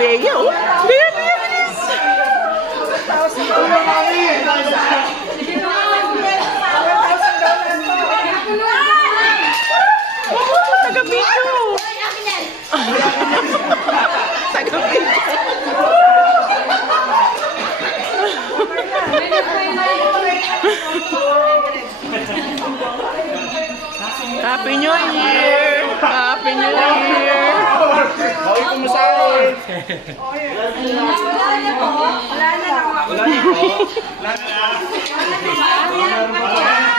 Bea, oh. Bea, Bea, bilis. Oh, taga-video. Taga-video. Happy New Year! Happy New Year! Hoy, kumusta ko? Wala na po. Wala na po. Wala na po. Wala na.